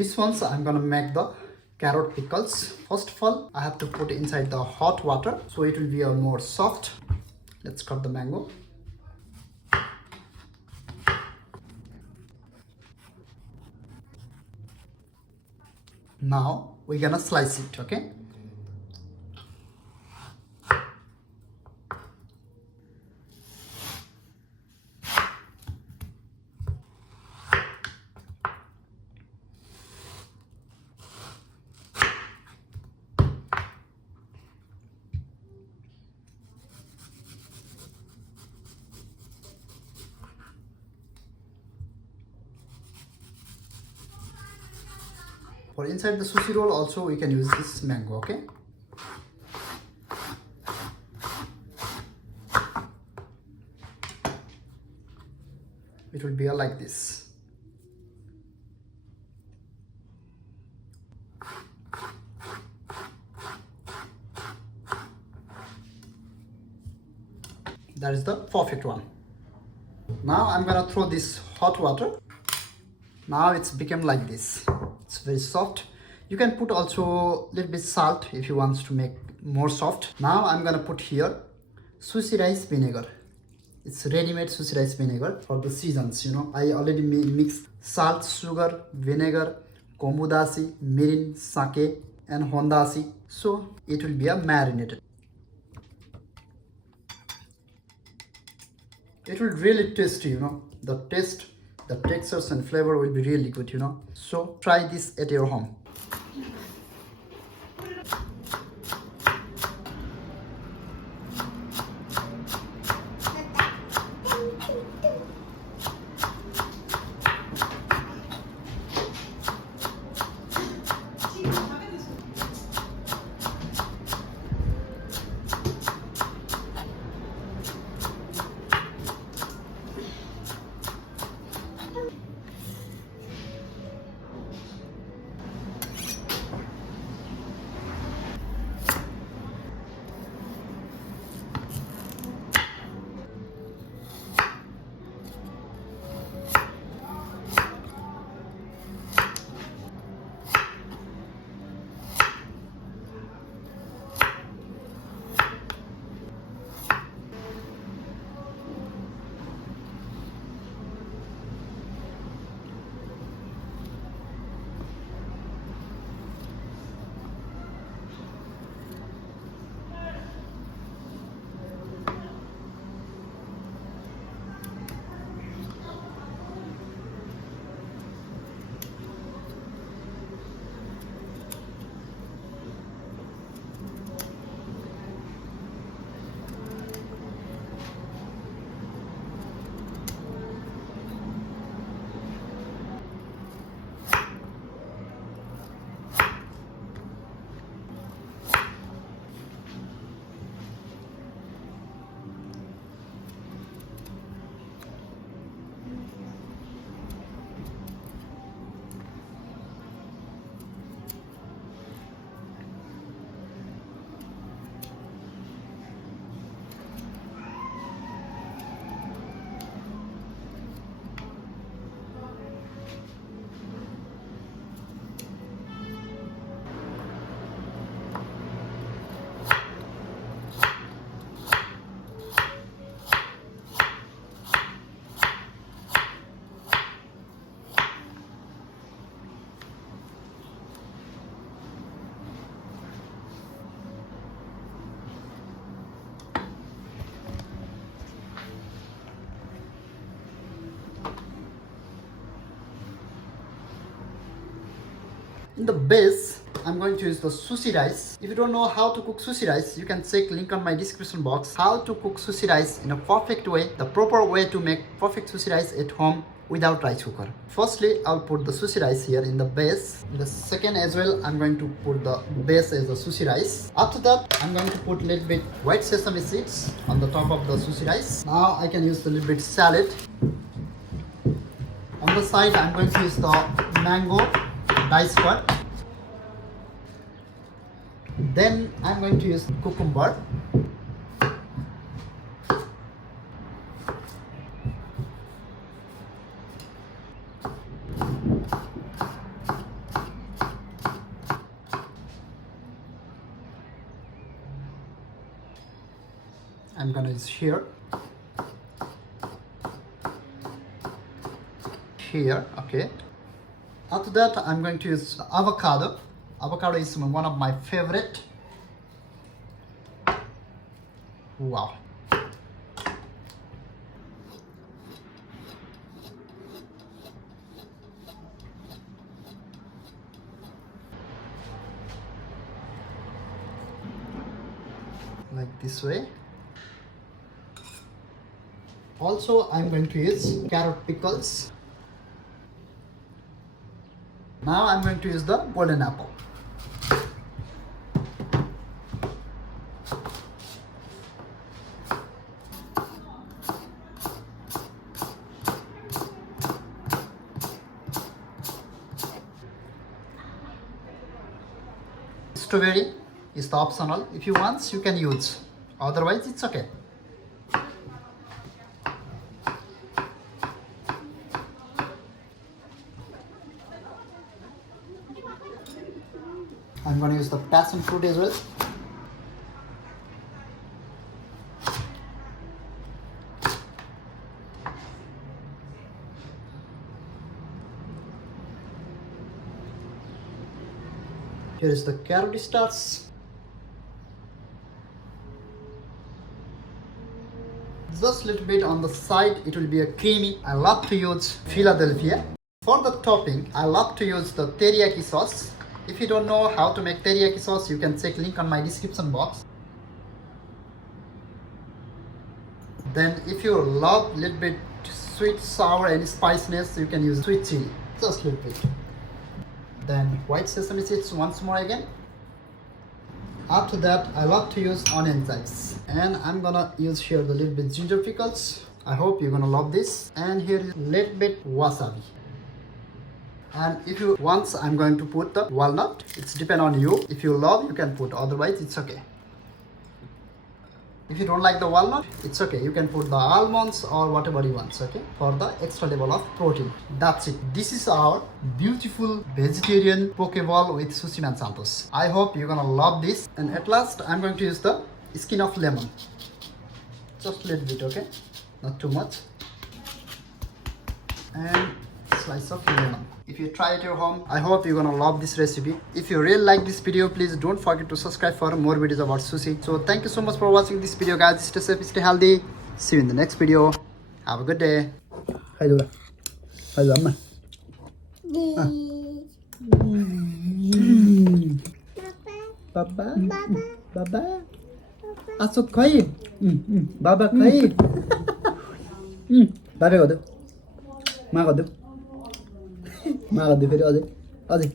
This ones I'm gonna make the carrot pickles. First of all, I have to put inside the hot water so it will be more soft. Let's cut the mango. Now we're gonna slice it, okay? For inside the sushi roll also we can use this mango, okay? It will be like this. That is the perfect one. Now I'm gonna throw this hot water. Now it's become like this. It's very soft. You can put also a little bit salt if you want to make more soft. Now I'm gonna put here sushi rice vinegar. It's ready-made sushi rice vinegar for the seasons, you know. I already mixed salt, sugar, vinegar, kombudashi, mirin, sake and hondashi. So it will be a marinated. It will really taste, you know. The taste, the textures and flavor will be really good, you know. So try this at your home. In the base, I'm going to use the sushi rice. If you don't know how to cook sushi rice, you can check link on my description box. How to cook sushi rice in a perfect way, the proper way to make perfect sushi rice at home without rice cooker. Firstly, I'll put the sushi rice here in the base. In the second as well, I'm going to put the base as the sushi rice. After that, I'm going to put a little bit white sesame seeds on the top of the sushi rice. Now I can use a little bit salad. On the side, I'm going to use the mango dice cut. Then I'm going to use cucumber. I'm gonna use here. Here, okay. After that, I'm going to use avocado. Avocado is one of my favorite. Wow. Like this way. Also, I'm going to use carrot pickles. Now I'm going to use the golden apple. Strawberry is the optional. If you want, you can use. Otherwise, it's okay. I'm going to use the passion fruit as well. Here is the carrot stars. Just a little bit on the side, it will be a creamy. I love to use Philadelphia. For the topping, I love to use the teriyaki sauce. If you don't know how to make teriyaki sauce, you can check link on my description box. Then if you love little bit sweet, sour and spiciness, you can use sweet chili, just a little bit. Then white sesame seeds once more again. After that, I love to use onion chives. And I'm gonna use here the little bit ginger pickles. I hope you're gonna love this. And here is a little bit wasabi. And if you want, I'm going to put the walnut. It's depend on you. If you love, you can put. Otherwise, it's okay. If you don't like the walnut, it's okay. You can put the almonds or whatever you want, okay? For the extra level of protein. That's it. This is our beautiful vegetarian pokeball with Sushi Man Santosh. I hope you're gonna love this. And at last, I'm going to use the skin of lemon. Just a little bit, okay? Not too much. And slice of lemon. If you try it at your home, I hope you're gonna love this recipe. If you really like this video, please don't forget to subscribe for more videos about sushi. So thank you so much for watching this video, guys. Stay safe, stay healthy. See you in the next video. Have a good day. Hi, Dora. Hi, Amma. Baba. Baba. Asok khai. Baba khai. Baba ko do. Ma ko do. Ma ko do फेरि अझै